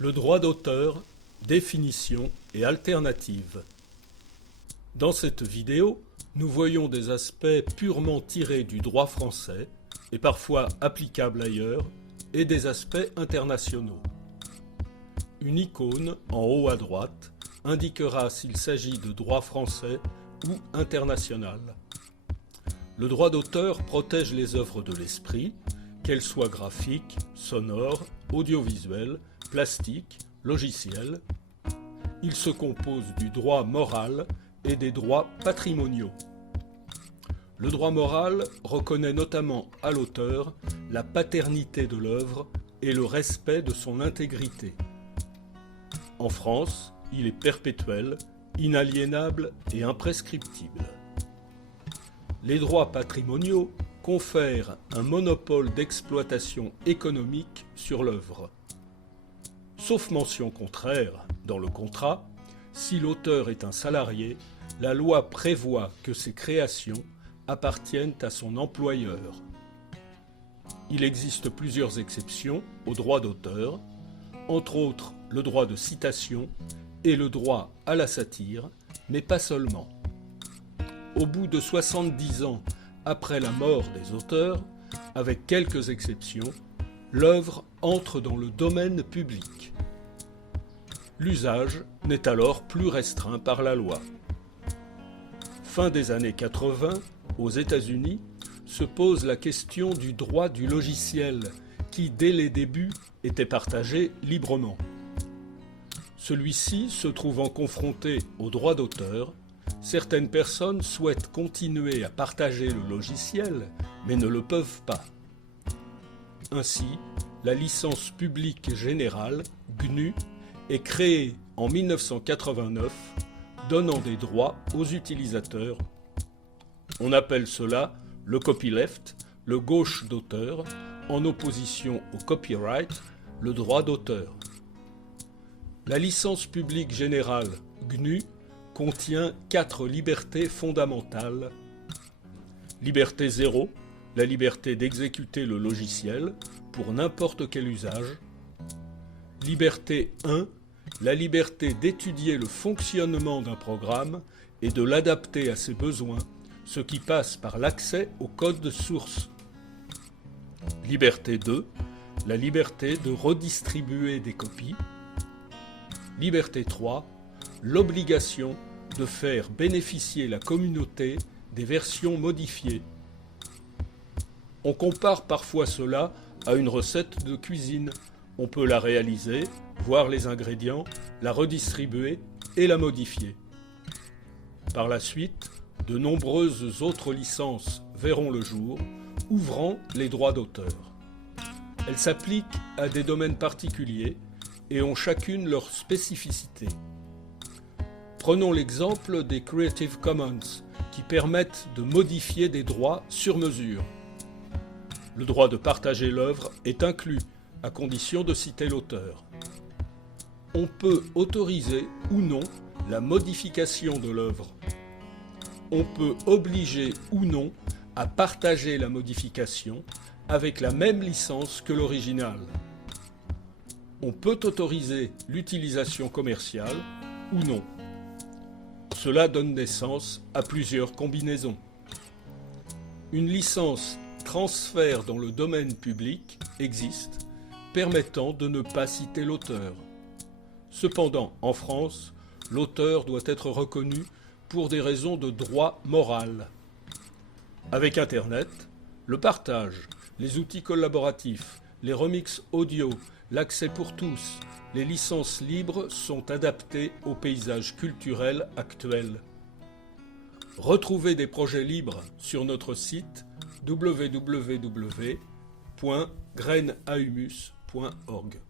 Le droit d'auteur, définition et alternative. Dans cette vidéo, nous voyons des aspects purement tirés du droit français et parfois applicables ailleurs, et des aspects internationaux. Une icône en haut à droite indiquera s'il s'agit de droit français ou international. Le droit d'auteur protège les œuvres de l'esprit, qu'elles soient graphiques, sonores, audiovisuelles, plastiques, logicielles. Il se compose du droit moral et des droits patrimoniaux. Le droit moral reconnaît notamment à l'auteur la paternité de l'œuvre et le respect de son intégrité. En France, il est perpétuel, inaliénable et imprescriptible. Les droits patrimoniaux confèrent un monopole d'exploitation économique sur l'œuvre. Sauf mention contraire, dans le contrat, si l'auteur est un salarié, la loi prévoit que ses créations appartiennent à son employeur. Il existe plusieurs exceptions au droit d'auteur, entre autres le droit de citation et le droit à la satire, mais pas seulement. Au bout de 70 ans après la mort des auteurs, avec quelques exceptions, l'œuvre entre dans le domaine public. L'usage n'est alors plus restreint par la loi. Fin des années 80, aux États-Unis, se pose la question du droit du logiciel, qui dès les débuts était partagé librement. Celui-ci se trouvant confronté au droit d'auteur, certaines personnes souhaitent continuer à partager le logiciel, mais ne le peuvent pas. Ainsi, la licence publique générale, GNU, est créée en 1989, donnant des droits aux utilisateurs. On appelle cela le copyleft, le gauche d'auteur, en opposition au copyright, le droit d'auteur. La licence publique générale GNU contient 4 libertés fondamentales. Liberté 0, la liberté d'exécuter le logiciel pour n'importe quel usage. Liberté 1, la liberté d'étudier le fonctionnement d'un programme et de l'adapter à ses besoins, ce qui passe par l'accès au code source. Liberté 2, la liberté de redistribuer des copies. Liberté 3, l'obligation de faire bénéficier la communauté des versions modifiées. On compare parfois cela à une recette de cuisine. On peut la réaliser, voir les ingrédients, la redistribuer et la modifier. Par la suite, de nombreuses autres licences verront le jour, ouvrant les droits d'auteur. Elles s'appliquent à des domaines particuliers et ont chacune leur spécificité. Prenons l'exemple des Creative Commons, qui permettent de modifier des droits sur mesure. Le droit de partager l'œuvre est inclus, à condition de citer l'auteur. On peut autoriser ou non la modification de l'œuvre. On peut obliger ou non à partager la modification avec la même licence que l'original. On peut autoriser l'utilisation commerciale ou non. Cela donne naissance à plusieurs combinaisons. Une licence transfert dans le domaine public existe, permettant de ne pas citer l'auteur. Cependant, en France, l'auteur doit être reconnu pour des raisons de droit moral. Avec Internet, le partage, les outils collaboratifs, les remixes audio, l'accès pour tous, les licences libres sont adaptées au paysage culturel actuel. Retrouvez des projets libres sur notre site www.graineshumus.org.